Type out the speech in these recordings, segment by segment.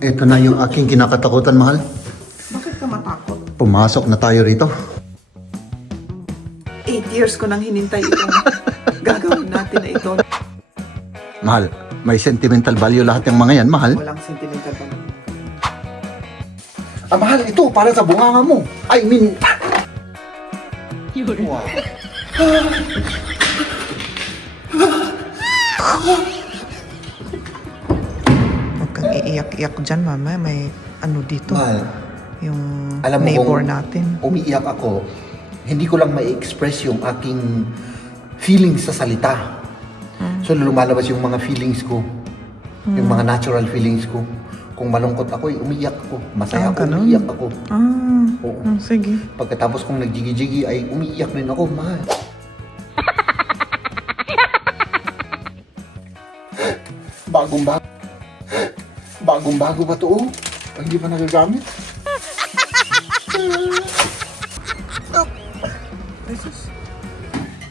Ito na yung aking kinakatakutan, mahal. Bakit ka matakot? Pumasok na tayo rito. 8 years ko nang hinintay itong gagawin natin na ito. Mahal, may sentimental value lahat yung mga yan, mahal. Walang sentimental pa. Mahal, ito para sa bunganga mo. I mean... Wow. Huwag kang iiyak-iyak dyan, mama. May ano dito. Mahal, Yung alam mo neighbor kung natin. umiiyak ako, hindi ko lang mai-express yung aking feelings sa salita. So lumalabas yung mga feelings ko. Yung mga natural feelings ko. Kung malungkot ako, umiiyak ako. Masaya ako, ganun? umiiyak ako. Oo. Sige. Pagkatapos kong nagjigi-jigi ay umiiyak rin ako, mahal. Bagong-bago. Bagong-bago ba ito, oh? Hindi pa nagagamit?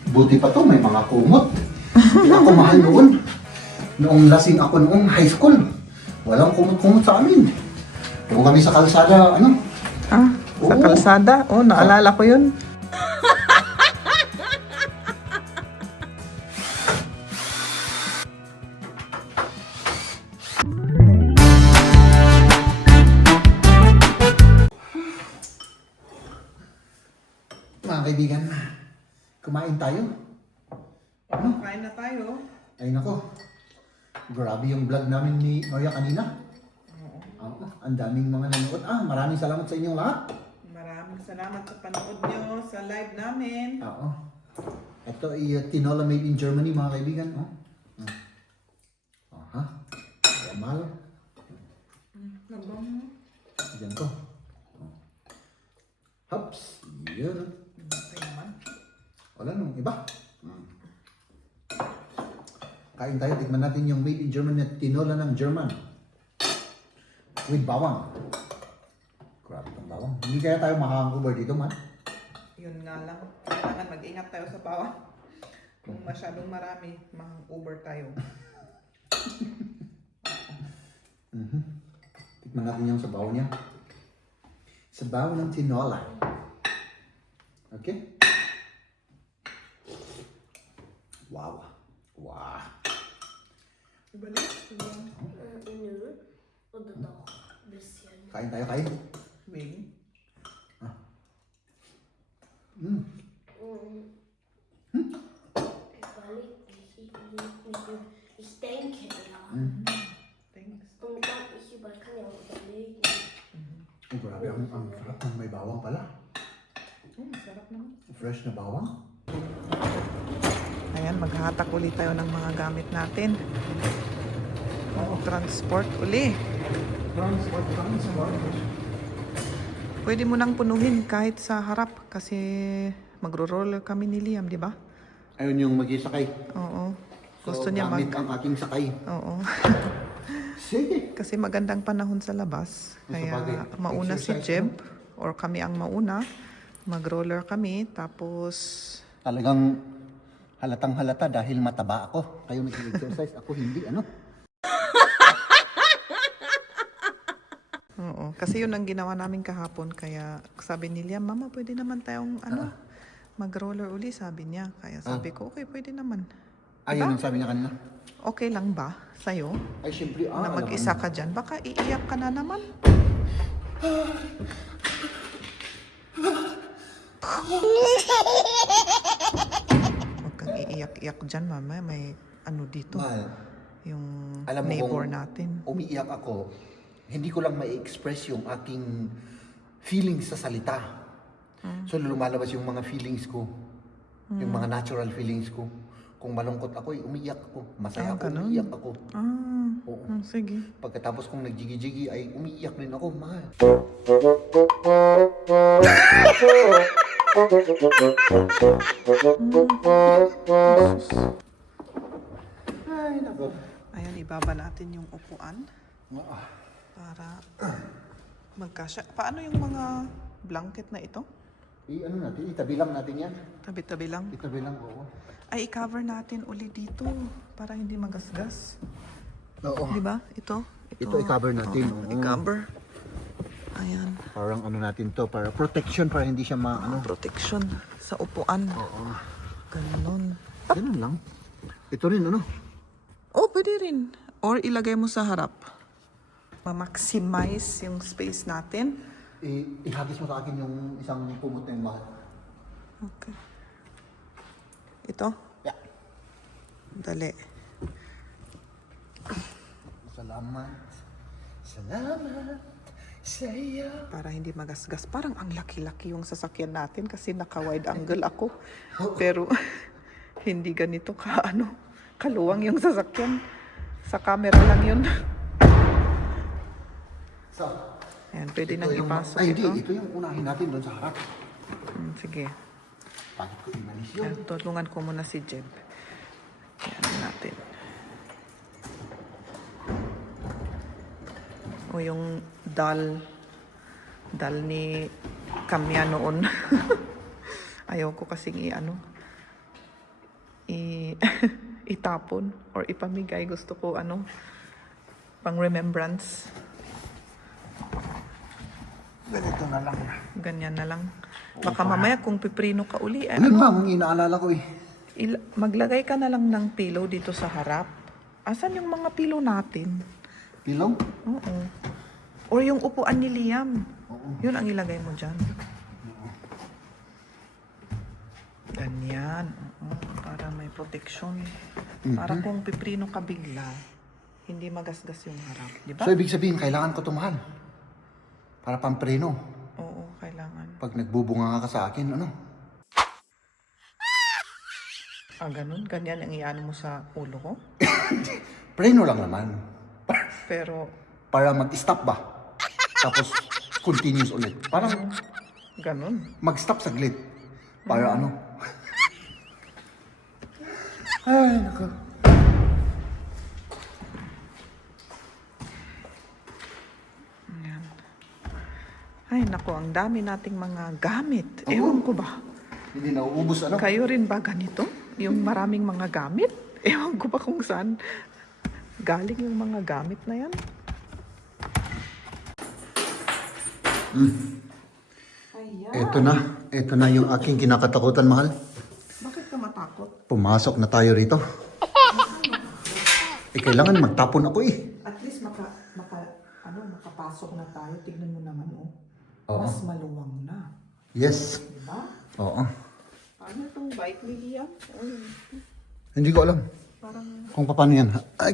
Buti pa to, may mga kumot. Hindi ako mahal noon. Noong lasing ako noong high school. Walang kumot-kumot sa amin. Kung kami sa kalsada, ano? Sa Oo. kalsada? Oh, naalala ko yun. Mga kaibigan, kumain tayo. Ano? Kain na tayo. Ay nako, grabe yung vlog namin ni Noya kanina. Oo, ang daming mga nanood. Maraming salamat sa inyong lahat. Maraming salamat sa panood nyo sa live namin. Oo. Ito ay tinola made in Germany, mga kaibigan. Aha. Yamal. Diyan ko. Hops. Yan. Wala nung iba. Kain tayo, tikman natin yung made in Germany at tinola ng German. With bawang. Grabe itong bawang. Hindi kaya tayo makaka-cover dito, man. Yun nga lang. Kailangan mag-ingat tayo sa bawang. Kung masyadong marami, mang-over tayo. Tikman natin yung sabaw niya. Sabaw ng tinola. Okay? Wow. Wow. Ibalik. Kain tayo, kain. Bing. Ich denke, ja. Thanks. Und dann kann ja auch überlegen. Oh, grabe. Ang sarap ng may bawang pala. Sarap naman. Fresh na bawang. Ayan, maghahatak ulit tayo ng mga gamit natin. Transport uli. Transport. Pwede mo nang punuhin kahit sa harap kasi magro-roller kami ni Liam, di ba? Ayun yung mag-isakay. Oo. So, Gusto niya gamit ang aking sakay. Oo. Sige. Kasi magandang panahon sa labas. Kaya Sabagay, mauna si exercise, Jeb or kami ang mauna. Mag-roller kami tapos Talagang halatang halata dahil mataba ako. Kayo nag-exercise, ako hindi, ano? oo, kasi yun ang ginawa namin kahapon. Kaya sabi ni Liam, Mama, pwede naman tayong mag-roller uli, sabi niya. Kaya sabi ko, okay, pwede naman. Ayun ang sabi niya kanina. Okay lang ba sa'yo Ay, syempre, na alam mag-isa mo. ka dyan? Baka iiyak ka na naman. Huwag kang iiyak-iyak dyan, Mama. May ano dito. Mahal, Yung alam mo neighbor kung natin. umiiyak ako, hindi ko lang mai-express yung aking feelings sa salita. So lumalabas yung mga feelings ko. Yung mga natural feelings ko. Kung malungkot ako, umiiyak ako. Masaya ako, ganun? umiiyak ako. Oo. Sige. Pagkatapos kong nagjigi-jigi ay umiiyak rin ako, mahal. Ay, nako. Ayan, ibaba natin yung upuan Ah, para magkasya. Paano yung mga blanket na ito? Ano natin, itabi lang natin yan. Tabi-tabi lang. Itabi lang, oo. Ay, i-cover natin uli dito para hindi magasgas. Oo. Di ba? Ito. Ito i-cover natin. Oo, Oo. i-cover. Ayan. Parang ano natin to, para protection, para hindi siya Protection sa upuan. Oo. Ganon. Ganun lang. Ito rin, ano? Oh, pwede rin. Or ilagay mo sa harap. Ma-maximize yung space natin. Ihagis mo sa akin yung isang pumot na yung mahal. Okay. Ito? Yeah. Dali. Salamat. Salamat sa iyo. Para hindi magasgas. Parang ang laki-laki yung sasakyan natin kasi naka-wide angle ako. Pero hindi ganito kaluwang yung sasakyan. Sa camera lang yun. So, Ayan, pwede nang yung- ipasok Ay, ito. hindi. Ito yung unahin natin doon sa harap. Sige. Bakit ko inalis yun? Ayan, tulungan ko muna si Jeb. Ayan natin. O yung dal ni Kamya noon. Ayaw ko kasing itapon or ipamigay. Gusto ko pang remembrance. Ganito na lang. Ganyan na lang. Baka mamaya kung piprino ka uli, Ano nga, ang inaalala ko eh. maglagay ka na lang ng pillow dito sa harap. Asan yung mga pillow natin? Pilong? Oo. Or yung upuan ni Liam. Yun ang ilagay mo dyan. Ganyan. Oo, para may protection. Para kung piprino ka bigla, hindi magasgas yung harap. Di ba? So, ibig sabihin, kailangan ko tumahal. Para pampreno. Oo, kailangan. Pag nagbubunga ka sa akin, ano? Ganun? Ganyan ang iano mo sa ulo ko? Preno lang naman. Pero, Para mag-stop ba? Tapos, continuous ulit. Parang ganun. mag-stop saglit. Para ano? Ay, naku. Ayan. Ay, naku, ang dami nating mga gamit. Ewan ko ba? Hindi nauubos, ano? Kayo rin ba ganito? Yung maraming mga gamit? Ewan ko ba kung saan galing yung mga gamit na yan? Ayan. Ito na yung aking kinakatakutan, mahal. Bakit ka matakot? Pumasok na tayo rito. Kailangan magtapon ako eh. At least makapasok na tayo. Tignan mo naman, oh. Oo. Mas maluwang na. Yes. Diba? Oo. Paano itong bike ni Liam? Hindi ko alam Parang, kung paano yan. Ay,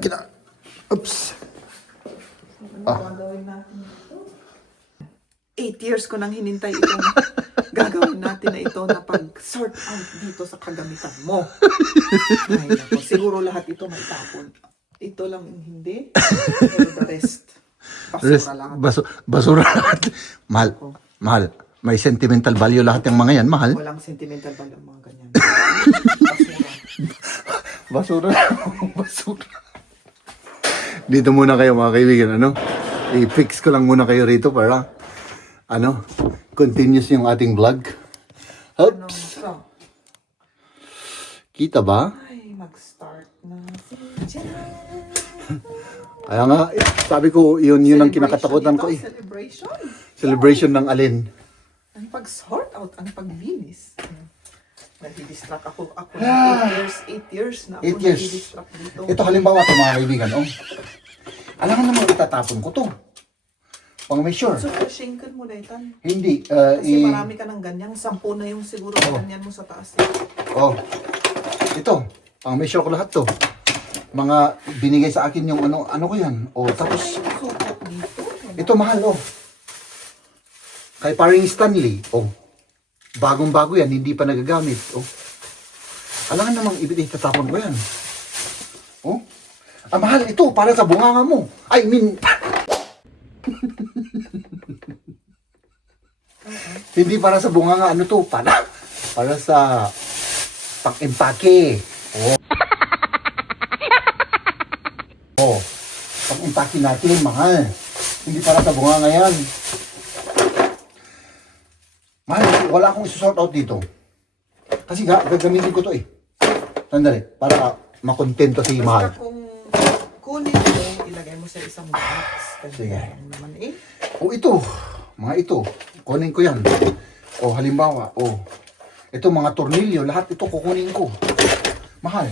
Oops. ano gagawin natin ito? 8 years ko nang hinintay itong gagawin natin na ito na pag-sort out dito sa kagamitan mo. Ay, nako. Siguro lahat ito may tapon. Ito lang yung hindi. Pero the rest. Basura lang. Basura lahat. Mahal. May sentimental value lahat yung mga yan, mahal. Walang sentimental ba lang mga ganyan. Basura. Basura. Basura. Dito muna kayo mga kaibigan, ano? I-fix ko lang muna kayo rito para, continuous yung ating vlog. Ano? Oops. So, Kita ba? ay, mag-start na si Jen. Kaya nga, sabi ko, yun ang kinakatakutan ko eh. Celebration. Celebration ng alin. Ang pag-sort out, ang paglinis. Nadidistract ako na 8 years na ako 8 years. nadidistract dito. Ito halimbawa ito mga kaibigan, oh. Alam mo naman itatapon ko to. Pang may sure. So, shinken mo na itan. Hindi. Kasi marami ka ng ganyan. 10 na yung siguro ganyan mo sa taas. Oh. Ito. Pang may sure ko lahat to. Mga binigay sa akin yung ano ko yan. Oh, tapos, Ay, support dito. ito mahal, oh. Kay paring Stanley, oh. Bagong-bago yan, hindi pa nagagamit, oh. Alam namang itatapon ko yan. Oh. Mahal, ito, para sa bunganga mo. I mean, hindi para sa bunganga, ano to, para sa pang-empake. Oh. Oh. Pang-empake natin, mahal. Hindi para sa bunganga yan. Mahal, wala akong isosort out dito. Kasi gagamitin ko to eh. Sandali, para makontento si Mahal. Basta kung kunin mo, ilagay mo sa isang box. Kasi Sige. naman eh. O ito, mga ito, kunin ko yan. O halimbawa, ito mga tornilyo, lahat ito kukunin ko. Mahal.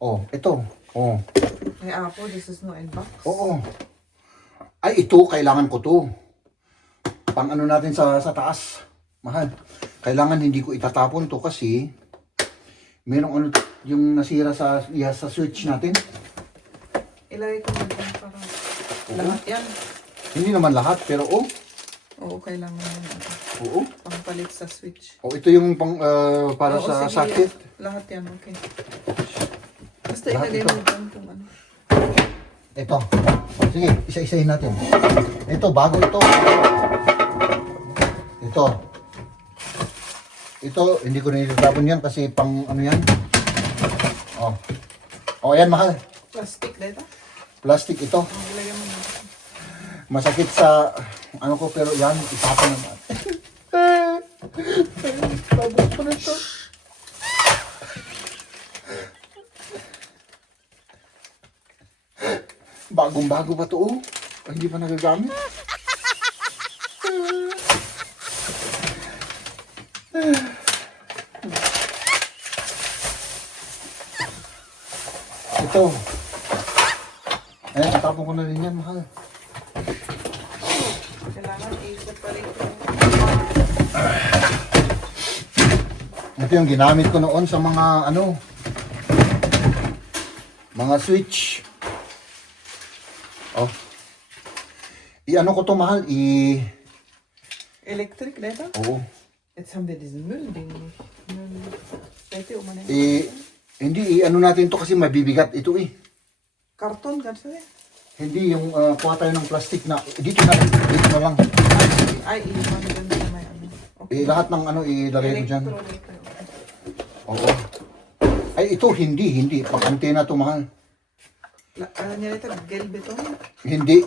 O, ito. O, May Apo, this is no end box. oo. Ay, ito, kailangan ko to. Pang ano natin sa taas. Mahal. Kailangan hindi ko itatapon to kasi merong ano, yung nasira sa switch natin. Ilagay ko na dyan para lahat yan. Hindi naman lahat, pero Oo, kailangan yan. oo. Pangpalit sa switch. O, ito yung pang, para Oo, sa sige. socket. Lahat yan, okay. Basta Lahat ilagay ito. mo dyan kung ano. Ito. Sige, isa-isahin natin. Ito, bago ito. Ito, hindi ko na itatapon yan kasi pang ano yan. Ayan, mahal. Plastic dito. Plastic ito. Ilagay mo na. Masakit sa ano ko, pero yan, itapon na natin. Tapos ko na ito. Bagong-bago pa to, Hindi pa nagagamit. Ito. Ayan, itapon ko na rin yan, mahal. Kailangan i-separate mo. Ito yung ginamit ko noon sa mga mga switch. I-ano ko to, mahal, Electric dito. Oo. It's somebody's building. Pwede umanin. Hindi, i-ano natin to kasi mabibigat ito eh. Karton kasi. Hindi, yung kuha tayo ng plastic na, dito na lang. Ay, iwan dyan sa may ano. Okay. Lahat ng ilagay ko dyan. Electro. Oo. Ay, ito, hindi. Pang-antena to, mahal. Ano niya ito? Gel beton? Hindi.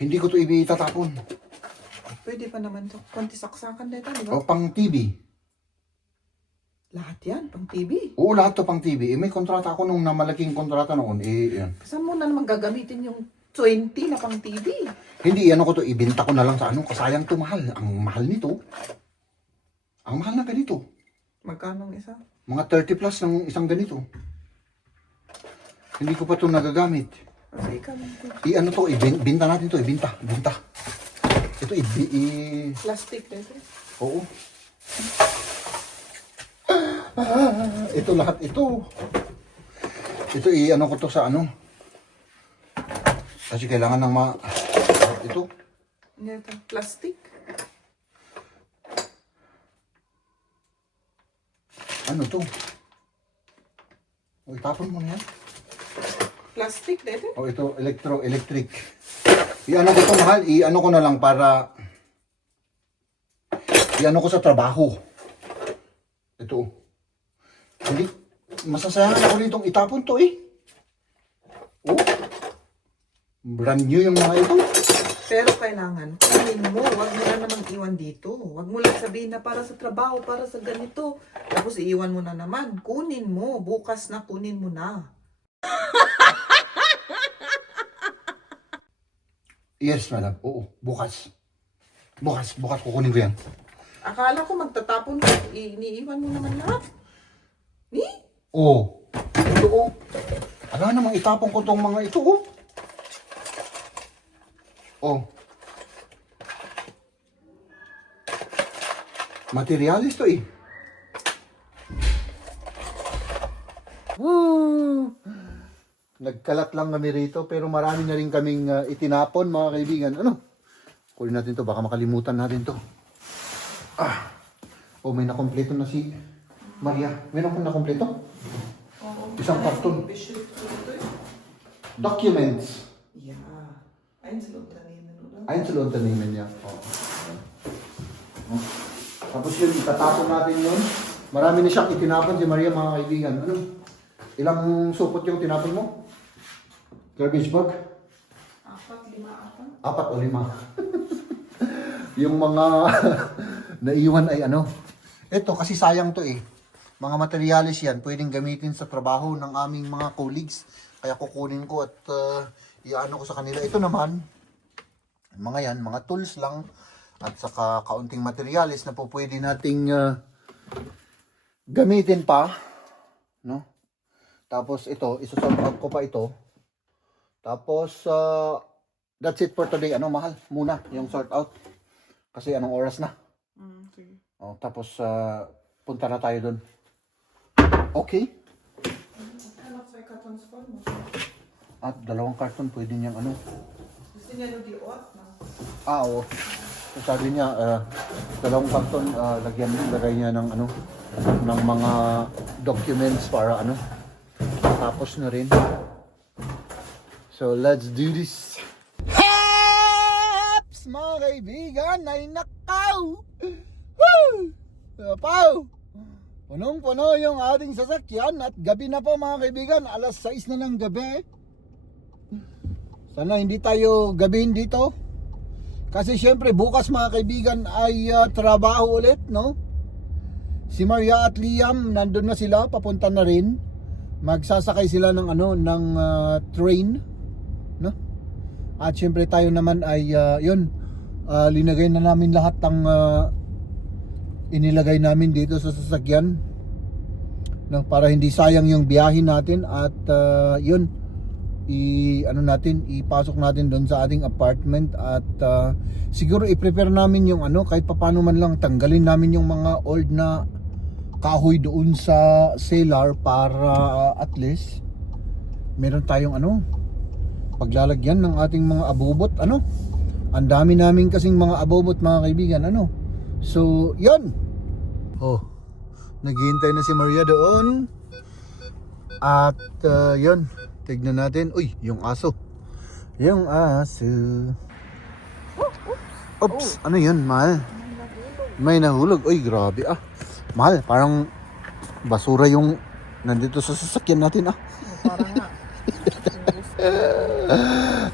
Hindi ko to itatapon. Pwede pa naman to. Konti saksakan dito, di ba? O, pang TV. Lahat yan, pang TV. Oo, lahat to pang TV. May kontrata ako nung malaking kontrata noon. Yan. Saan mo na naman gagamitin yung 20 na pang TV? Hindi, ko to, ibenta ko na lang sa kasayang to, mahal. Ang mahal nito. Ang mahal na ganito. Magkano ang isa? Mga 30 plus ng isang ganito. Hindi ko pa to nagagamit. Kasi ikaw lang to. Ibenta natin to, ibenta. Ito, Plastic dito. oo. Ito lahat ito. Ito, ko to sa Kasi kailangan ng ito. Ito, plastic. Ano to? O, itapon mo na yan. Plastic dito. O, ito, electric. Ko to, mahal. Ko na lang para ko sa trabaho. Ito. Hindi. Masasayangan ako ditong itapon to eh. Oh. Brand new yung mga ito. Pero kailangan, kunin mo. Huwag mo na namang iwan dito. Huwag mo lang sabihin na para sa trabaho, para sa ganito. Tapos iiwan mo na naman. Kunin mo. Bukas na kunin mo na. Yes, madam. Oo. Bukas kukunin ko yan. Akala ko magtatapon ka. Iniiwan mo naman lahat. Ni? Oo. Ito oh. Ala namang itapon ko tong mga ito oh. Oh. Materialis to eh. Nagkalat lang kami rito pero marami na rin kaming itinapon, mga kaibigan. Kunin natin to, baka makalimutan natin to. May nakompleto na si Maria. Meron kong nakompleto? Isang karton. Documents. Yeah. Einzelunternehmen, oder? Einzelunternehmen niya. Tapos yun, itatapon natin yun. Marami na siyang itinapon si Maria, mga kaibigan. Ilang supot yung tinapon mo? Garbage bag? 4, 5, 6. 4 o 5. Yung mga naiwan ay ano. Ito kasi sayang to eh. Mga materialis yan, pwedeng gamitin sa trabaho ng aming mga colleagues. Kaya kukunin ko at iano ko sa kanila. Ito naman, mga yan, mga tools lang. At saka kaunting materialis na po pwede nating gamitin pa. No? Tapos ito, isusort out ko pa ito. Tapos, that's it for today. Ano, mahal? Muna, yung sort out. Kasi anong oras na? Sige. Oh, tapos, punta na tayo dun. Okay. Ano sa cartons pa mo? At 2 karton, pwede niyang ano. Gusto niya no di oat na. Oo. So, sabi niya, 2 karton, lagay niya ng ano, ng mga documents para ano. Tapos na rin. So, let's do this. Haps! Mga kaibigan, ay nakaw! Woo! Pau! Punong-puno yung ating sasakyan at gabi na po mga kaibigan, alas 6 na ng gabi. Sana hindi tayo gabihin dito. Kasi syempre bukas mga kaibigan ay trabaho ulit, no? Si Maria at Liam, nandun na sila, papunta na rin. Magsasakay sila ng ano, ng train, no? At syempre tayo naman ay linagay na namin lahat ng inilagay namin dito sa sasakyan, no, para hindi sayang yung biyahe natin at ipasok natin doon sa ating apartment at siguro i-prepare namin yung ano, kahit papaano man lang tanggalin namin yung mga old na kahoy doon sa cellar para at least meron tayong ano, paglalagyan ng ating mga abubot. Ano, ang dami namin kasing mga abubot mga kaibigan, ano. So, yun. Oh, naghihintay na si Maria doon. At, yun. Tignan natin. Uy, yung aso. Yung aso. Oops, ano yun, mahal? May nahulog. Uy, grabe ah. Mahal, parang basura yung nandito sa sasakyan natin ah. Parang nga.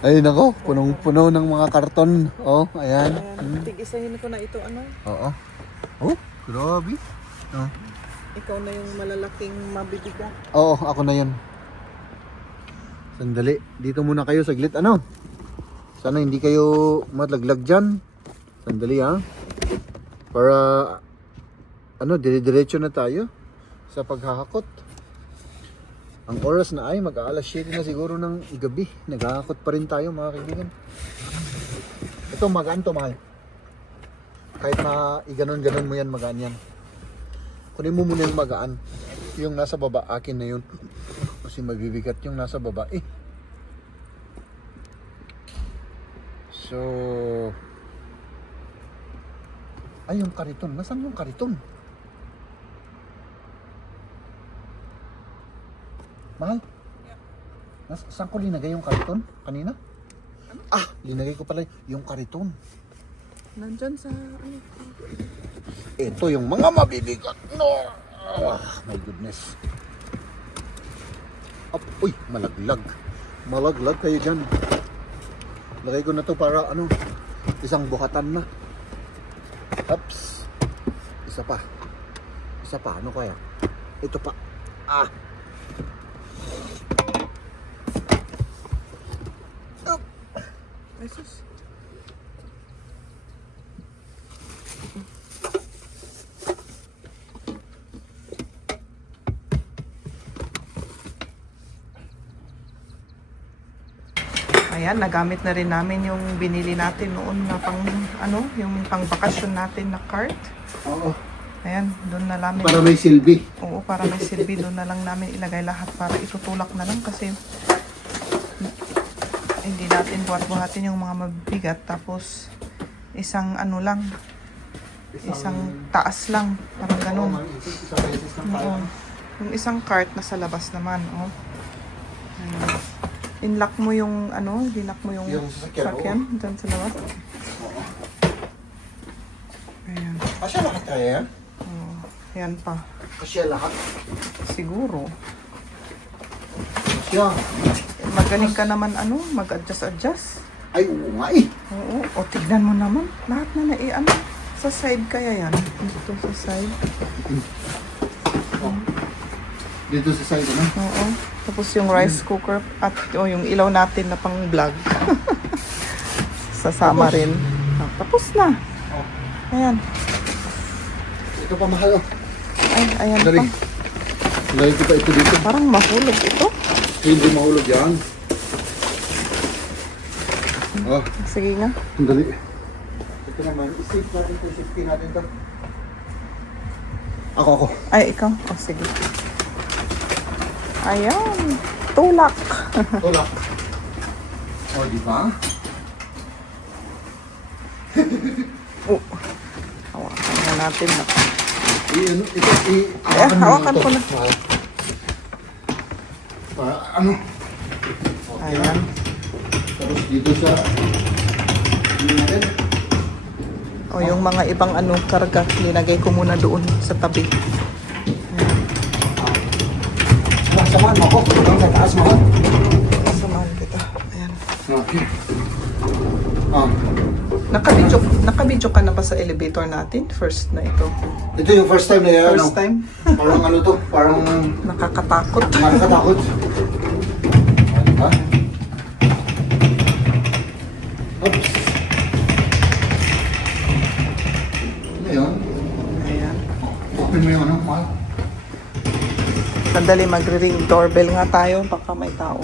Ay nako, punong-puno ng mga karton. Oh, ayan. Ayan, tig-isahin ko na ito ano. Oo. Oh, grabe. Oh. Ikaw na yung malalaking mabibigat. Oo, ako na 'yon. Sandali, dito muna kayo saglit. Ano? Sana hindi kayo matlaglag dyan. Sandali ha. Para, ano, dire-diretso na tayo sa paghahakot. Ang oras na ay mag-aalas 7 na siguro ng gabi. Naghahakot pa rin tayo mga kaibigan. Ito magaan to, mahal. Kahit na iganon-ganon mo yan, magaan yan. Kunin mo muna yung magaan. Yung nasa baba, akin na yun. Kasi mabibigat yung nasa baba eh. So, ay yung kariton. Nasaan yung kariton? Mahal? Saan ko linagay yung kariton kanina? Ah, linagay ko pala yung kariton. Nandyan sa ano. Ito yung mga mabibigat. No! Ah, my goodness. Uy, malaglag. Malaglag kayo dyan. Lagay ko na to para ano, isang buhatan na. Ups. Isa pa. Isa pa. Ano kaya? Ito pa. Ah. Ay sus. Ayan, nagamit na rin namin yung binili natin noon na pang, ano, yung pang bakasyon natin na cart. Oo. Ayan, doon na namin. Para may silbi. Oo, para may silbi. Doon na lang namin ilagay lahat para itutulak na lang kasi hindi natin buhat-buhatin yung mga mabigat. Tapos, isang ano lang, isang taas lang. Parang ganun. Isang beses lang tayo. Oo. Yung isang cart nasa labas naman. Oh. Ayan. Inlock mo yung ano, dinlock mo yung Yung sasakyan, dyan sa labas. Ayan. Kasya lahat kaya yan? Oh, yan pa. Kasya lahat? Siguro. Kasya. Magaling ka naman ano, mag-adjust. Ay, oo nga eh. Oo, o tignan mo naman. Lahat na naiano. Sa side kaya yan. Dito sa side. Dito sa side, ano? Oo. Tapos yung rice cooker at yung ilaw natin na pang vlog. Sasama Tapos? rin. Tapos na. Oh. Ayan. Ito pa mahal, oh. Ay, ayan Dari. pa. Lagi ko pa ito dito. Parang mahulog ito. Hindi mahulog yan. Oh, Sige nga. sandali. Ito naman, i-save natin ito, safety natin ito. Ako. Ay, ikaw. O, sige. Ayan. Tulak. Tulak. O, di ba? Oh. Hawakan na natin na. Hawakan ko na. Para ano? Okay Ayan. Tapos dito sa... Hindi natin. O yung mga ibang karga, linagay ko muna doon sa tabi. Samahan mo ako. Hanggang sa taas mo. Samahan kita. Ayan. Okay. Nakabidyo ka na ba sa elevator natin? First na ito. Ito yung first time na yan. First time? Parang ano to? Parang Nakakatakot. nakakatakot. Diba? Oops. Ano yun? Ayan. Open mo yung ano, mahal. Sandali, magre-ring doorbell nga tayo. Baka may tao.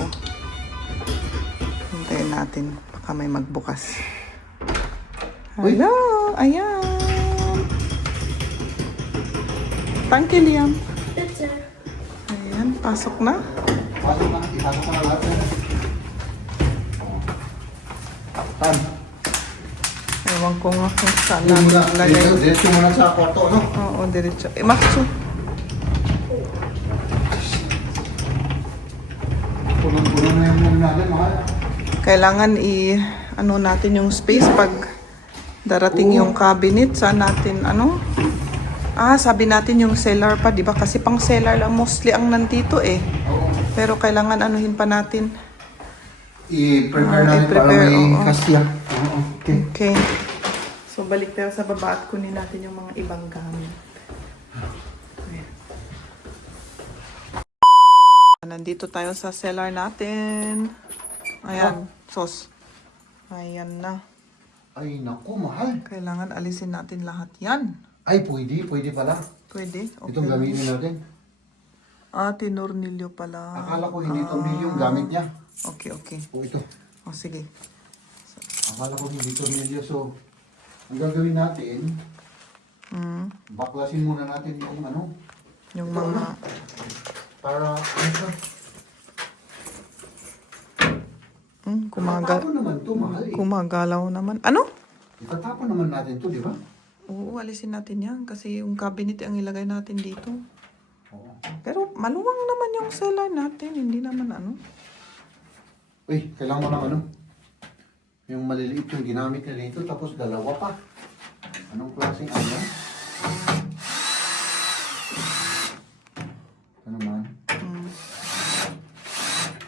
Hintayin natin. Baka may magbukas. Uy. Hello! Ayan! Thank you, Liam. Bitte. Ayan, pasok na. Pasok na, itasok ko na lahat yan. Tan, Ewan ko nga kung saan yun muna. natin lagay. Diretso muna sa kwarto, ano? Oo, diretso. Matsu. Punong-puno na yung muna natin, mahal. Kailangan natin yung space pag darating yung cabinet. Saan natin, sabi natin yung cellar pa, di ba? Kasi pang cellar lang mostly ang nandito eh. Oo. Pero kailangan anuhin pa natin. I-prepare natin para i-prepare, may oo. kasya. Oo, okay. Okay. So, balik tayo sa baba at kunin natin yung mga ibang gamit. Ayan. Nandito tayo sa cellar natin. Ayan, sauce. Ayan na. Ay, naku, mahal. Kailangan alisin natin lahat yan. Ay, pwede pala. Pwede? Okay. Itong gamitin natin. Tinornilyo pala. Akala ko hindi tornilyo yung gamit niya. Okay. O ito. O, sige. Akala ko hindi tornilyo. So, ang gagawin natin, baklasin muna natin yung ano. Yung mga... Para, ano siya? Itatapon naman to, mahal eh. Kumagalaw naman. Ano? Itatapon naman natin to, di ba? Oo, alisin natin yan. Kasi yung cabinet ang ilagay natin dito. Oo. Pero maluwang naman yung cellar natin. Hindi naman Uy, kailangan mo ng ano? Yung maliliit yung ginamit na dito, tapos dalawa pa. Anong klaseng ano? Ito naman.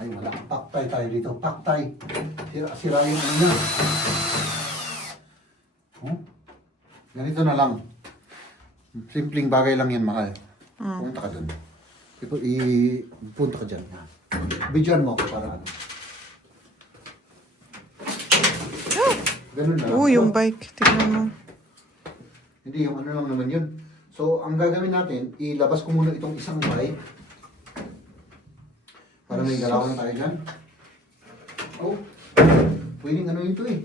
Ay, wala. Paktay tayo dito. Paktay. Sira yung ano na. Oh? Ganito na lang. Simpleng bagay lang yan, mahal. Punta ka dun. Punta ka dyan. Bidyan mo ako para ano. Ganun na lang. yung bike. Tignan mo. Hindi, yung ano lang naman yun. So, ang gagawin natin, ilabas ko muna itong isang bike. Para may galaw na tayo dyan. Oh, pwedeng ano yun to eh.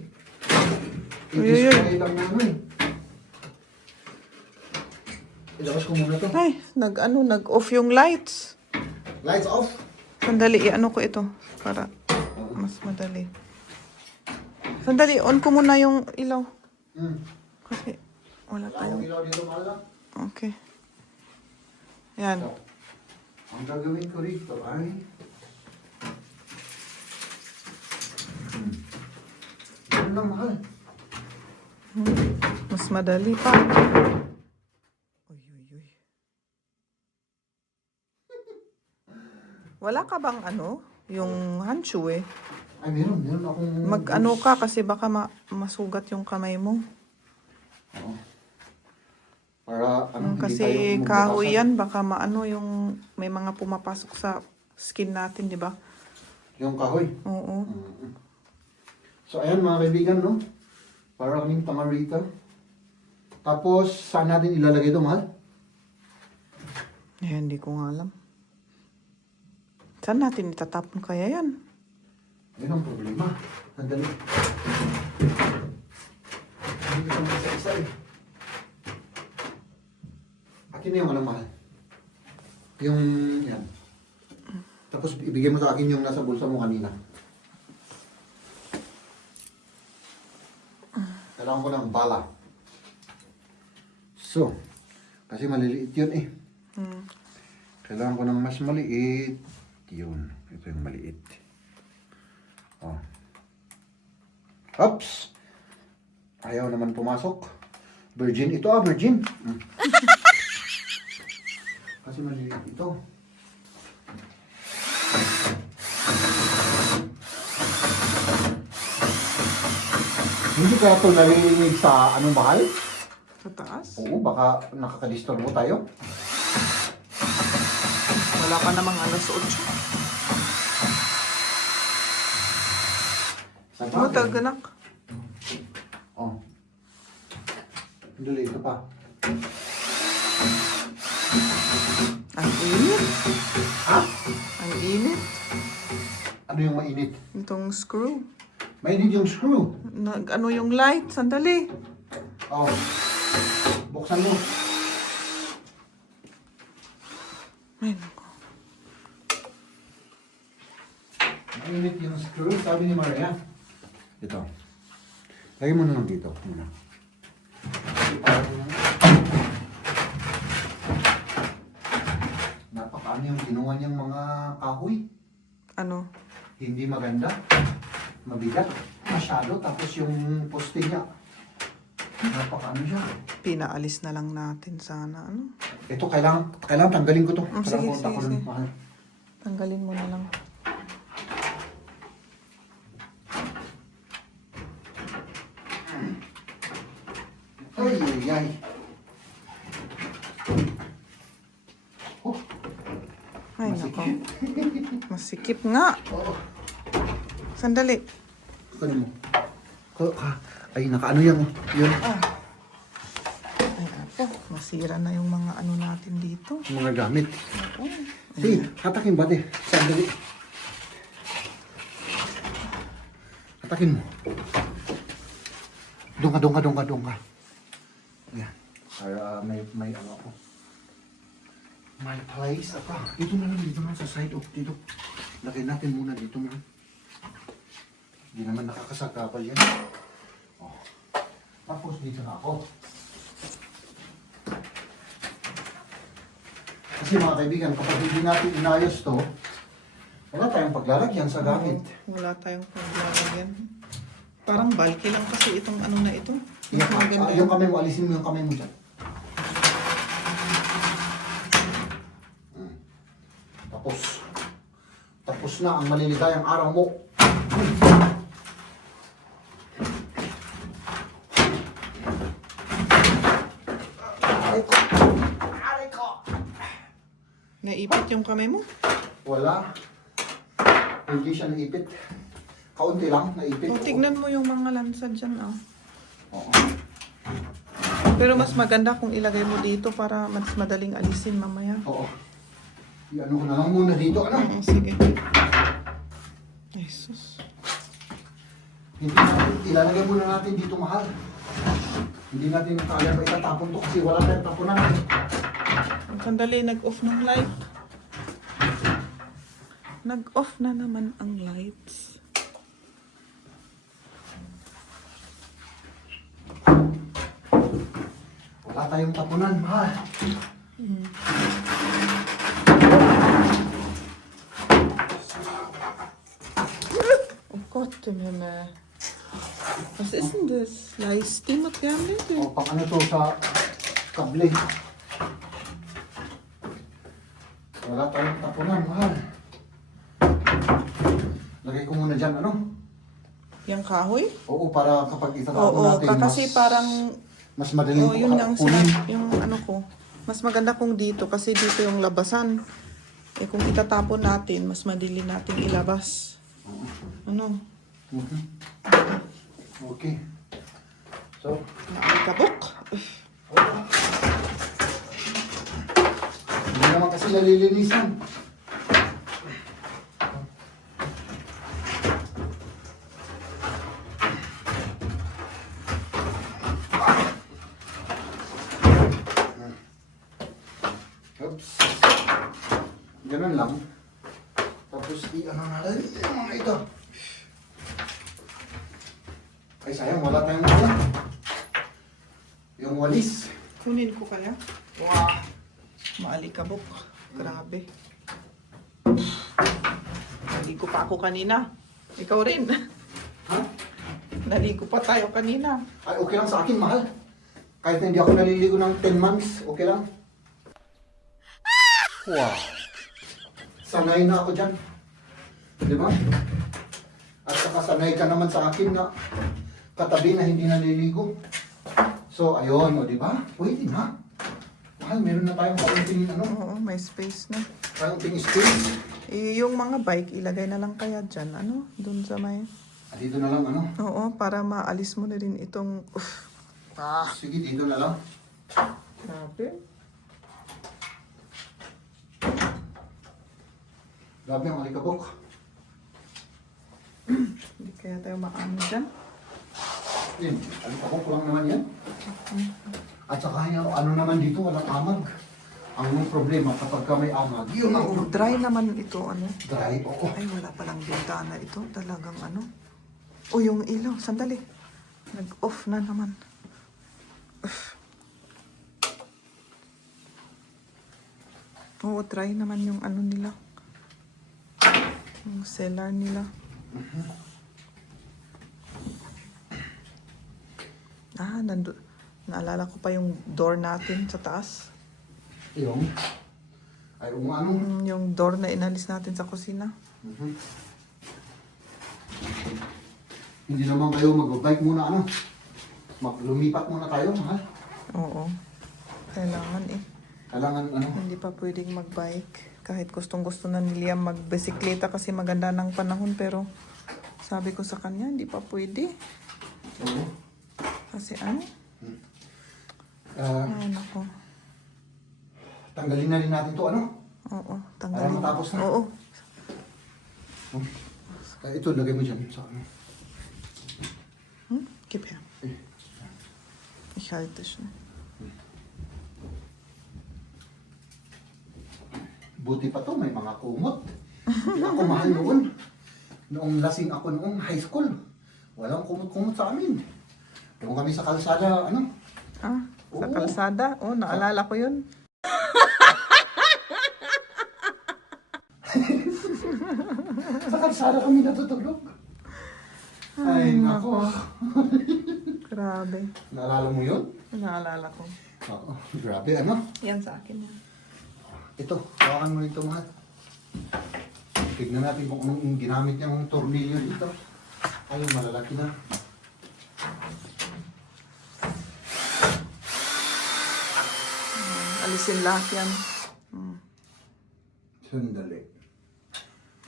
I-display lang na ano eh. Ilabas ko muna to. Ay, nag-off yung lights. Lights off. Sandali, i-ano ko ito. Para mas madali. Sandali, on ko muna yung ilaw. Kasi wala Wala tayong... akong ilaw dito, mahal lang. Okay. Yan. So, ang gagawin ko rito ay... Ano lang, mahal. Mas madali pa. Uy. Wala ka bang yung handshoe eh? Ay, meron akong... Mag-ano ka kasi baka masugat yung kamay mo. Oo. Para ano, hindi Kasi tayo kahoy magbutasan. yan, baka maano yung may mga pumapasok sa skin natin, di ba? Yung kahoy. Oo. So, ayan mga kaibigan, no? Para kaming tamarita. Tapos, saan natin ilalagay ito, mahal? Eh, hindi ko nga alam. Saan natin itatapon kaya yan? Yan ang problema. Andali. Hindi ko naman isa-isa eh. Akin na yung ano, mahal. Yung, yan. Tapos, ibigay mo sa akin yung nasa bulsa mo kanina. Kailangan ko ng bala. So, kasi maliliit yun eh. Kailangan ko ng mas maliit. Yun. Ito yung maliit. Oh. Oops! Ayaw naman pumasok. Virgin ito virgin. Kasi maliliit ito. Hindi kaya ito narinig sa ano mahal? Sa taas? Oo, baka nakakadisturbo tayo. Wala pa namang alas 8. Sa Oh, bagay. taganak. Oh. Dali, ito pa. Ang init. Ha? Ang init. Ano yung mainit? Itong screw. Mainit yung screw. Ano yung light? Sandali. Oh. Buksan mo. Ay, naku. Mainit yung screw, sabi ni Maria. Ito. Lagay mo na lang dito. Muna. Napakaano yung ginawa niyang mga kahoy. Ano? Hindi maganda. Mabigat. Masyado. Tapos yung poste niya. Napakaano siya. Pinaalis na lang natin sana. Ano? Ito, kailangan tanggalin ko to. Sige, Kailangan ko sige. mahal. Tanggalin mo na lang. Ay, ay, ay. Oh, Ay, masikip. nako. Masikip nga. Oo. Sandali. Kunin mo. Ay, nakaano yan. Yun. Ay, apo. Masira na yung mga ano natin dito. Yung mga gamit. Sige, hatakin ba, te? Sandali. Hatakin mo. Doon ka. Yan. Para may ano ako. My place. Apa. Dito na lang sa side. Oh, dito. Lagay natin muna dito na. Hindi naman nakakasagapal yan. Oh. Tapos dito na ako. Kasi mga kaibigan, kapag hindi natin inayos to, wala tayong paglalagyan sa gamit. Wala tayong paglalagyan. Parang bulky lang kasi itong ano na ito. Mas maganda Yung kamay mo, alisin mo yung kamay mo dyan. Tapos na ang maliligayang araw mo. Aray ko! Naipit yung kamay mo? Wala. Hindi siya naipit. Kaunti lang, naipit. O, tignan mo yung mga lansa dyan, ah. Oo. Pero mas maganda kung ilagay mo dito para mas madaling alisin mamaya. Oo. Ano ko na lang muna dito, ano? Oo, sige. Ay, sus. Hindi natin, ilalagay muna natin dito, mahal. Hindi natin kaya pa itatapon to kasi wala tayong tapunan. Sandali, nag-off ng light. Nag-off na naman ang lights. Wala tayong tapunan, mahal. Oh Gott, Himmel. Was ist denn das? Live-stream at gamle? O, pang ano to sa kable. Wala tayong tapunan, mahal. Lagay ko muna dyan, ano? Yung kahoy? Oo, para kapag itatapon Oo, natin, kasi parang mas madaling yun nga ang kunin. yung ano ko. Mas maganda kung dito kasi dito yung labasan. Eh kung itatapon natin, mas madali natin ilabas. Ano? Mhm. Okay. So, Kabok. hindi naman kasi nalilinisan. Oops. Ganun lang. Tapos i-ano natin yung mga ito. Ay sayang, wala tayong ano. Yung walis. Kunin ko kaya? Wow. Maalikabok. Grabe. Naligo pa ako kanina. Ikaw rin. Ha? Naligo pa tayo kanina. Ay, okay lang sa akin, mahal. Kahit na hindi ako naliligo ng 10 months, okay lang. Wow. Sanay na ako dyan. Di ba? At saka sanay ka naman sa akin na katabi na hindi naliligo. So, ayun, o di ba? Pwede na. Mahal, meron na tayong kaunting, ano, Oo, may space na. kaunting space. Yung mga bike, ilagay na lang kaya dyan. Ano? Doon sa may... Ah, dito na lang, ano. Oo, para maalis mo na rin itong... Sige, dito na lang. Grabe. Grabe ang alikabok. Hindi kaya tayo maano dyan. Yun, alikabok lang naman yan. At saka yung ano naman dito, walang amag. Ang problema kapag ka may amag, yun ang Oo, dry naman ito, ano. dry. Oo. Ay, wala palang bintana ito. Talagang ano. O, yung ilaw. Sandali. Nag-off na naman. Oo, dry naman yung ano nila. Yung cellar nila. Naalala ko pa yung door natin sa taas. Yung, ay umano. Yung door na inalis natin sa kusina. Hindi naman kayo mag-bike muna, ano. Lumipat muna tayo, mahal. Oo. Kailangan eh. Kailangan, ano. Hindi pa pwedeng magbike. Kahit gustong-gusto na ni Liam magbisikleta kasi maganda ng panahon. Pero sabi ko sa kanya, hindi pa pwede. Oo. Kasi ano? Ah, Ay, nako. tanggalin na rin natin to, ano. Oo, Para tanggalin. matapos na. Oo. Ito, lagay mo dyan sa ano. Gib her. Eh, Ich halte schon. Buti pa to, may mga kumot. Hindi ako mahal noon. Noong lasing ako noong high school. Walang kumot-kumot sa amin. Doon kami sa kalsada, ano. Ah, sa Oo. kalsada? Oh, naalala ko yun. Sa kalsada kami natutulog. Ay, nako. Grabe. Naalala mo yun? Naalala ko. Oo, grabe, ano? Yan sa akin yan. Ito, hawakan mo nito, mahal. Tignan natin kung anong ginamit niyang tornilyo dito. Ay, malalaki na. Alisin lahat yan. Sandali.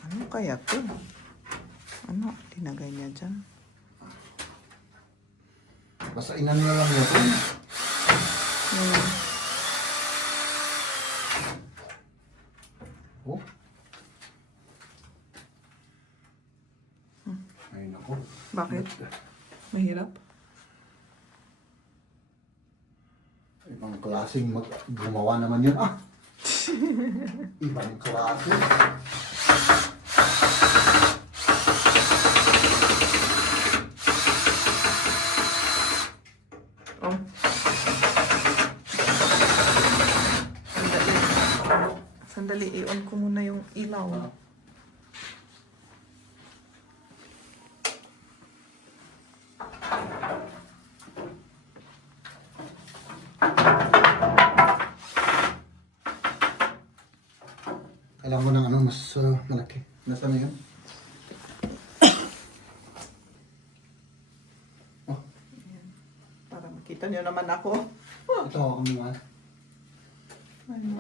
Ano kaya to? Ano? Tinagay niya dyan. Basta inan na lang ito. Oh. Ay, nako. Bakit? Mahirap? Ibang klaseng gumawa naman yun. Ah! Ibang klase. Oh. Sandali. Sandali, i-on ko muna yung ilaw. Kailangan ko ng ano, mas malaki. Nasaan na yun? Kita niyo naman ako. Ito ako naman. Ano?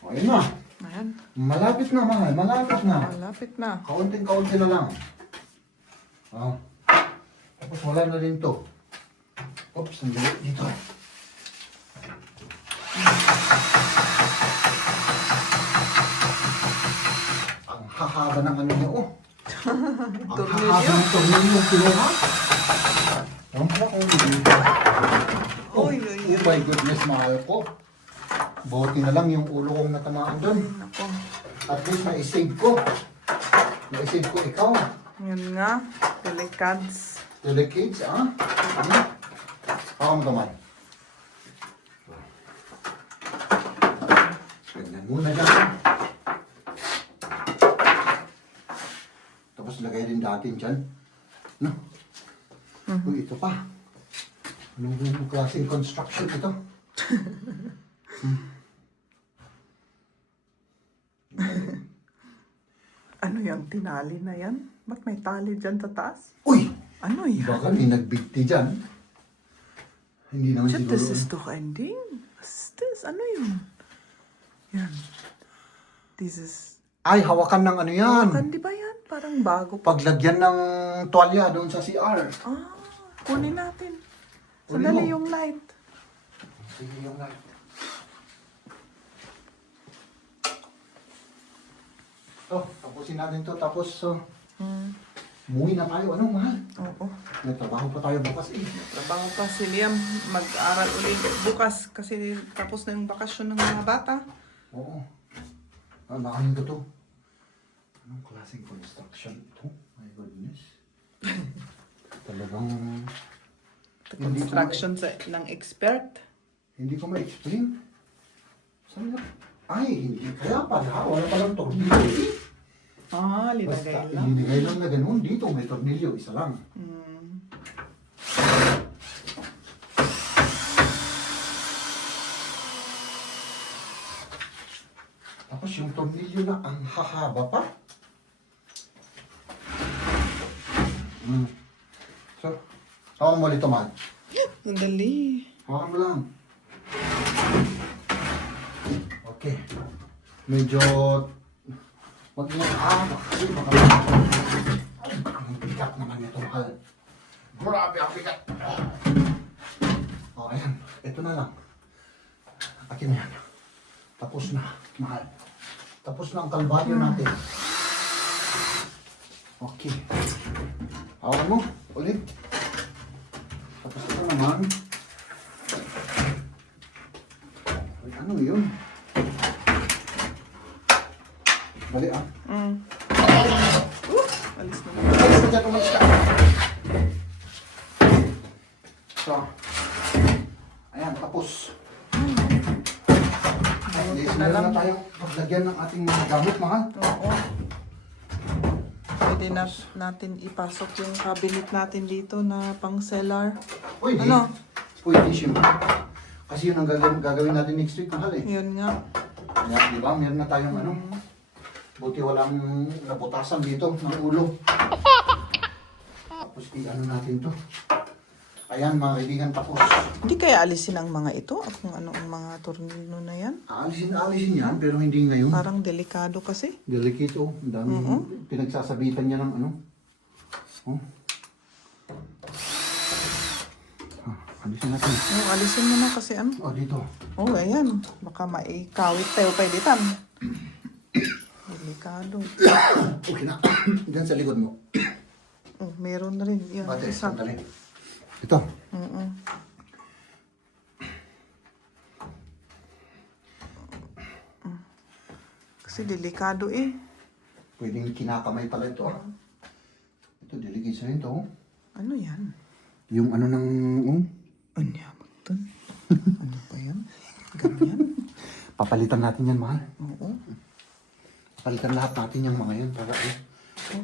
O, ayun na. Ayan. Malapit na, mahal. Malapit na. Malapit na. Kaunting-kaunti na lang. Oh. Tapos wala na rin to. Oops, sandali. Dito. Ang hahaba ng ano niya, oh. Ang Tornilyo. hahaba ng tornilyo yung kinuha. Ewan ko ba kung hindi. Oy, oy, Oh my goodness, mahal ko. Buti na lang yung ulo kong natamaan doon. Ako. At least na-save ko. Na-save ko ikaw. Yun nga. Delicads. Delicates, ah? Ano? Ako mo naman. Ganyan muna dyan. Tapos lagay rin natin dyan. No? Uy, ito pa. Anong klaseng construction ito? Ano yung tinali na yan? Ba't may tali dyan sa taas? Uy! Ano yan? Baka may nagbigti dyan. Hindi naman Shit, siguro. this is the ending. What's this? Ano yun? Yan. This is... Ay, hawakan ng ano yan. Kan, di ba yan? Parang bago pa. Paglagyan ng tuwalya doon sa CR. Ah, kunin natin. Kunin Sandali mo. yung light. Sige yung light. Oh, tapusin natin to. Tapos, umuwi na tayo. Ano, mahal? Oo. May trabaho pa tayo bukas eh. Trabaho pa si Liam. Mag-aral ulit bukas kasi tapos na yung bakasyon ng mga bata. Oo. Ah, nakahin ko to. Anong klaseng construction ito? My goodness. Talagang Construction ng expert. hindi ko ma-explain. Saan na? Ay, hindi. Kaya pala. Wala palang tornilyo eh. Ah, Basta linagay lang. ilinigay lang na ganun. Dito may tornilyo. Isa lang. Tapos yung tornilyo na ang hahaba pa. So, hawakan mo ulit man. Sandali. Hawakan mo lang. Okay. Medyo... Wag mo... Kasi baka... Ay, ang bigat naman ito, mahal. Grabe ang bigat. Oh, ayan. Ito na lang. Akin na yan. Tapos na, mahal. Tapos na ang kalbaryo natin. Okay. Hawakan mo. Ulit. Tapos ito naman. Ay, ano yun? Bali ah. Alis na. Alis ka dyan, umalis ka. So. Ayan, tapos. Yes, na meron lang. na tayong paglagyan ng ating mga gamit, mahal. Oo. Pwede na natin ipasok yung cabinet natin dito na pang cellar. Pwede. Ano? Pwede siya. Kasi yun ang gagawin natin next week, mahal eh. Yun nga. Kaya, di ba? Meron na tayong ano. Buti walang naputasan dito ng ulo. Tapos i-ano natin to. Ayan mga kaibigan, tapos. Hindi kaya alisin ang mga ito? At kung ano ang mga tornilyo na yan? Aalisin yan, pero hindi ngayon. Parang delikado kasi. Delicate oh. Ang dami pinagsasabitan niya ng ano. Oh. Alisin natin. Oh, alisin mo na kasi ano. Oh, dito. Oh, ayan. Baka maikawit tayo pa editan. Delikado. Okay na. Diyan sa likod mo. Oh, meron na rin. Yan, Ate, isa. sandali. Ito. Kasi delikado eh. Pwedeng kinakamay pala ito. Ito, delicate sa rin ito. Ano yan? Yung ano ng... Ano yan? Ano pa yan? Ganyan? Papalitan natin yan, mahal. Oo. Papalitan lahat natin yung mga yan para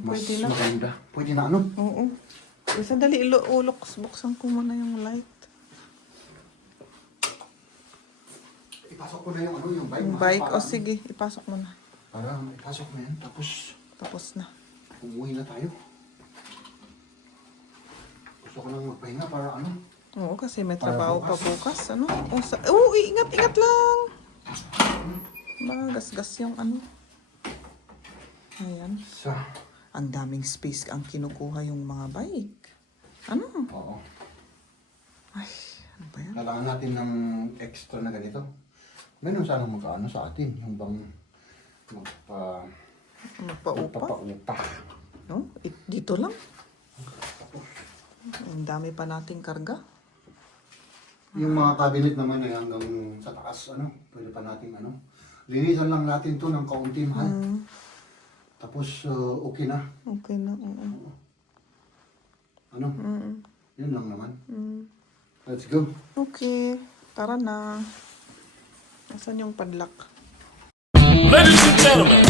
mas pwede na. maganda. Pwede na ano? Oo. Sandali, buksan ko muna yung light. Ipasok ko na yung ano, yung bike. Yung mahal, bike. para- O sige, ipasok mo na. Para ipasok mo yan, tapos Tapos na. Umuwi na tayo. Gusto ko lang magpahinga para ano. Oo, kasi may Para trabaho pa bukas. bukas. Ano? Ingat lang. Gasgas yung ano. Ayan. Sa, Ang daming space ang kinukuha yung mga bike. Ano? oo. Ay, ano ba yan? Kailangan natin ng extra na ganito. Ganun sana mag-ano sa atin. Yung bang Magpaupa. magpapaupa. No? Dito lang. Ang dami pa nating karga. Yung mga cabinet naman ay hanggang sa taas, ano, pwede pa natin ano. Linisan lang natin to ng kaunti, mahal. Tapos, okay na. Okay na, oo. Ano? Yun lang naman. Let's go. Okay, tara na. Nasaan yung padlock? Ladies and gentlemen,